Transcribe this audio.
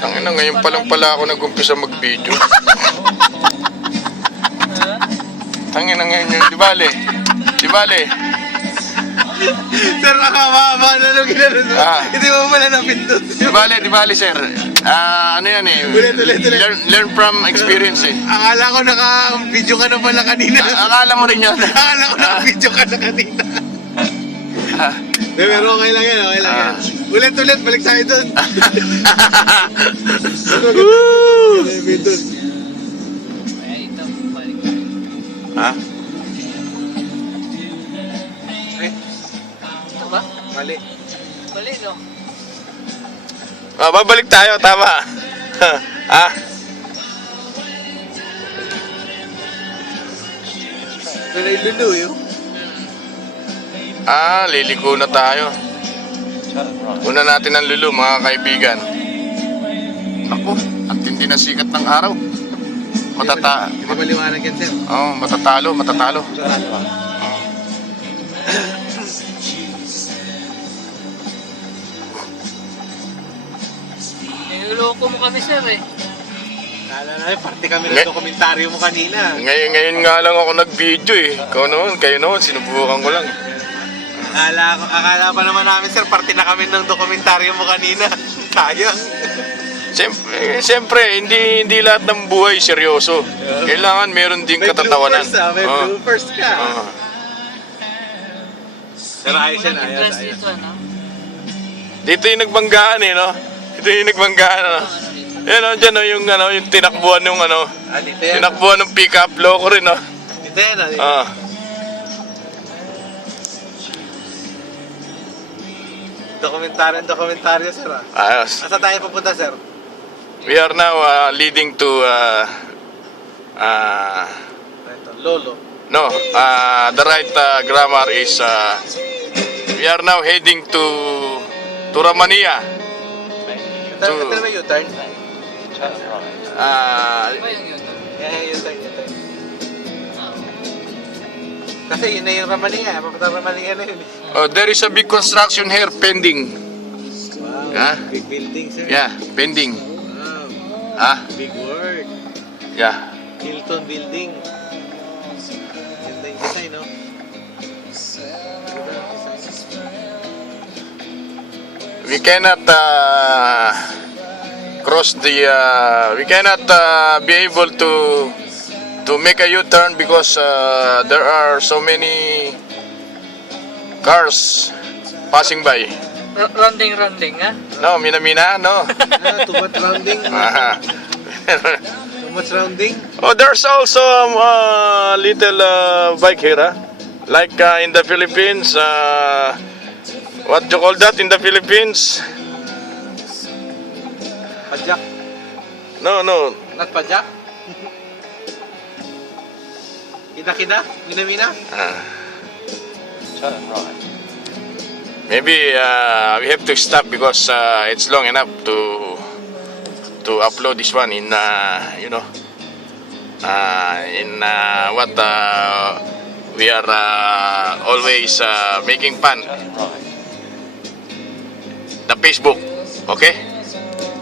Tangina, ngayon pa lang pala ako nag-umpisa mag-video. Tangina ngayon yun, di bale? Di bale? Sir, nakababa na nung ginano. Hindi mo pala napindot. Di bale, sir. Ano yan eh? Ulit. Learn from experience eh. Akala ko naka-video ka na pala kanina. Akala mo rin yun. Akala ko naka-video ka na kanina. Pero okay lang yan, okay lang yan. Ulit, balik tayo dun. Woo! Ha? Ay, Ito ba? mali. Mali, no? Babalik tayo, tama. Ha? Pero ilulu yun. Liliko na tayo. Una natin ang lulu, mga kaibigan. Ako, ang tindi na sikat ng araw. Hindi maliwanag yan, sir. Matatalo. Niloloko mo kami, sir, eh. Naalala na, party kami ng dokumentaryo mo kanina. Ngayon nga lang ako nag-video eh. Kayo noon, sinubukan ko lang. Akala pa naman namin, sir, party na kami ng dokumentaryo mo kanina. Sayang. Siyempre, hindi lahat ng buhay seryoso. Kailangan meron din katatawanan. May bloopers ka. Pero ayos yan, Interest ayos. dito, no? Dito yung nagbanggaan eh, no? Ito yung nagbanggaan, no? Yan, dyan, no? Yung tinakbuhan ng Dito yan. tinakbuhan ng pick-up, loko rin, no? Dito yan, Dokumentaryo, sir. Ayos. Asa tayo papunta, sir? We are now leading to Ito, Lolo. no, the right grammar is we are now heading to Romania. Ito na U-turn? Ano ba yung yun? Yeah, U-turn. Kasi yun na yung Ramania. Papunta Ramania na yun. There is a big construction here pending. Wow, Yeah. big building, sir. Yeah, pending. Wow, big work. Yeah. Hilton Building. Ganda yung design, no? We cannot cross the we cannot be able to make a U-turn because there are so many cars passing by. Ronding, ha? No, Minamina, no. Too much rounding. Too much rounding. There's also a little bike here, like in the Philippines. What you call that in the Philippines? Pajak. No. Not pajak? Kida? Minamina? Maybe we have to stop because it's long enough to upload this one in what we are always making fun. The Facebook, okay?